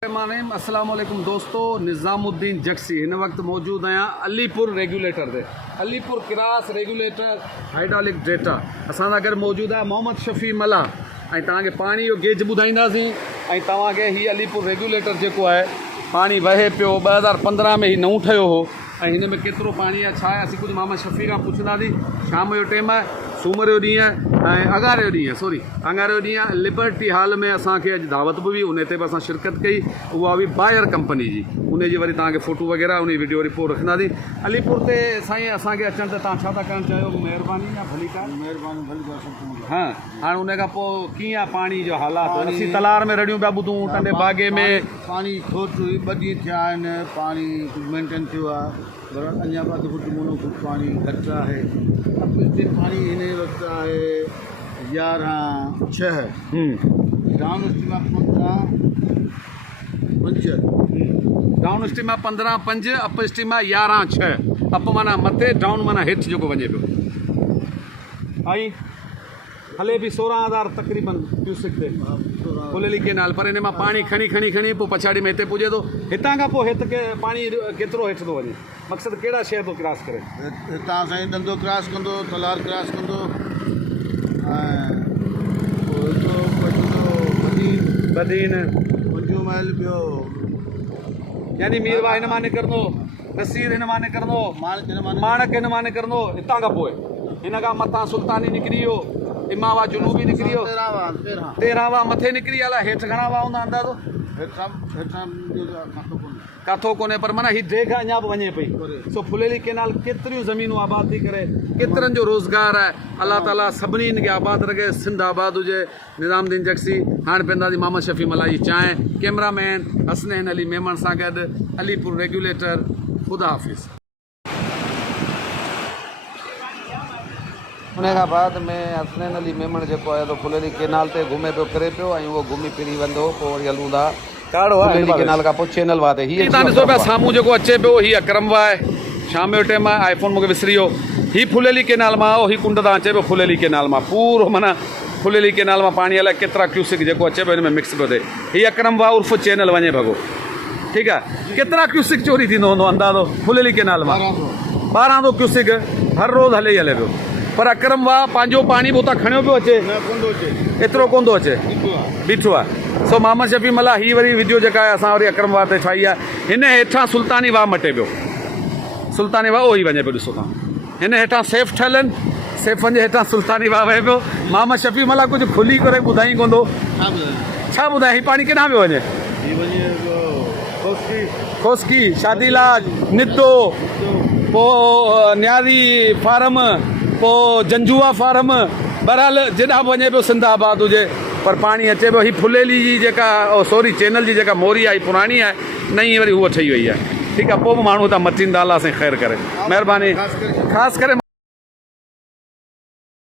अस्सलाम वालेकुम दोस्तों, निज़ामुद्दीन जक्सी इन वक्त मौजूद आहियां अलीपुर रेगुलेटर ते Alipur cross regulator hydraulic data असां सां गॾु मौजूद आहे मोहम्मद शफ़ी मला ऐं तव्हांखे पाणी जो गेज ॿुधाईंदासीं ऐं तव्हांखे हीअ अलीपुर रेगुलेटर जेको आहे पाणी वहे पियो 2015 में ही नओं ठहियो हो ऐं हिन में केतिरो पाणी आहे छा आहे असीं कुझु मोहम्मद शफ़ी खां पुछंदासीं। शाम जो टाइम आहे, सूमर जो ॾींहुं आहे ऐं अगारे जो ॾींहुं आहे अंगारे जो ॾींहुं आहे। लिबर्टी हॉल में असांखे अॼु दावत बि हुई, उन ते बि असां शिरकत कई, उहा हुई बायर कंपनी जी। उन जी वरी तव्हांखे फ़ोटो वग़ैरह उन वीडियो रिपोर्ट रखंदासीं। अलीपुर ते साईं असांखे अचनि त तव्हां छा था करणु चाहियो? महिरबानी या भली का महिरबानी। हा, हाणे उन खां पोइ कीअं आहे पाणी जो हालात? असीं तलार में रड़ियूं पिया ॿुधूं, टंडे बागे में पानी खोट 2 ॾींहं थिया आहिनि, पाणी कुझु मेंटेन थियो आहे, पर अञा 2 फुट मुनो फुट पाणी घटि आहे। हिते पाणी हिन वक़्तु आहे 11/6, डाउन स्ट्रीम आहे 15/5, डाउन स्ट्रीम आहे 15/5, अप स्ट्रीम आहे 11/6। अप माना मथे, डाउन माना हेठि जेको वञे पियो। ऐं हले बि 16,000 तक़रीबन क्यूसिक ते फुलेली केनाल, पर हिन मां पाणी खणी पोइ पछाड़ी में हिते पुॼे थो। हितां खां पोइ हिते पाणी केतिरो हेठि थो वञे? मक़सदु कहिड़ा शहर थो क्रॉस करे? हितां साईं ॾंदो क्रॉस कंदो, तलार क्रॉस कंदो ऐं पोइ हिकिड़ो बदीन 5 माइल ॿियो यानी मीरवा हिन मां निकिरंदो, नसीर हिन मां निकिरंदो, माणक हिन मां निकिरंदो। हितां खां पोइ हिन खां मथां सुल्तानी निकिरी वियो, इमावा जुनूबी निकिरी वियो, 13 मथे निकिरी आला। हेठि घणा वाह हूंदा अंदाज़ो? काथो कोन्हे, पर माना हीअ देख अञा बि वञे पई। सो फुलेली केनाल केतिरियूं ज़मीनूं आबाद थी करे, केतिरनि जो रोज़गार आहे। अलाह ताला सभिनीनि खे आबाद रखे, सिंध आबाद हुजे। निज़ामुद्दीन जक्सी हाणे पवंदासीं मोहम्मद शफ़ी मला जी चांहि। कैमरामैन हसनैन अली मेमन सां गॾु अलीपुर रेगुलेटर। ख़ुदा हाफ़िज़। उन खां बाद में हसनैन अली मेमन जेको आहे फुलेली केनाल ते घुमे पियो फिरे पियो ऐं उहो घुमी फिरी वेंदो। पोइ वरी हलूं था फुलेली केनाल खां पोइ चैनल वाह ते। हीअ तव्हां ॾिसो पिया साम्हूं जेको अचे पियो, हीअ अकरम वाह आहे। शाम जो टाइम आहे, आईफोन मूंखे विसरी वियो। हीअ फुलेली केनाल मां हीअ कुंड तां अचे पियो फुलेली केनाल मां। पूरो माना फुलेली केनाल मां पाणी अलाए केतिरा क्यूसिक जेको अचे पियो हिन में मिक्स पियो थिए। हीअ अकरम वाह उर्फ़ चैनल वञे भॻो, ठीकु आहे। केतिरा क्यूसिक चोरी थींदो हूंदो अंदाज़ो फुलेली केनाल मां? 1200 क्यूसिक हर रोज़ हले ई हले पियो। पर अकरम वाह पंहिंजो पाणी बि उतां खणियो पियो अचे, एतिरो कोन थो अचे, बीठो आहे। सो मोहम्मद शफ़ी मला हीअ वरी वीडियो जेका आहे असां वरी अकरम वाह ते ठाही आहे। हिन हेठां सुल्तानी वाह मटे पियो, सुल्तानी वाह उहो ई वञे पियो। ॾिसो तव्हां, हिन हेठां सेफ ठहियल आहिनि, सेफनि जे हेठां सुल्तानी वाह वहे पियो। मोहम्मद शफ़ी मला कुझु खुली करे ॿुधाई कोन थो। छा ॿुधाए? हीअ पाणी केॾांहुं पियो वञे? खोस्की, शादीलाज, निद्दो, पोइ न्यारी फार्म, पोइ जंजुआ फार्म, बहरहाल जेॾां बि वञे पियो सिंध आबाद हुजे, पर पाणी अचे पियो। हीअ फुलेली जी जेका सॉरी चैनल जी जेका मोरी आहे पुराणी आहे, नई वरी उहा ठही वई आहे, ठीकु आहे। पोइ बि माण्हू त मचींदा, अलाह साईं ख़ैरु करे, महिरबानी। ख़ासि करे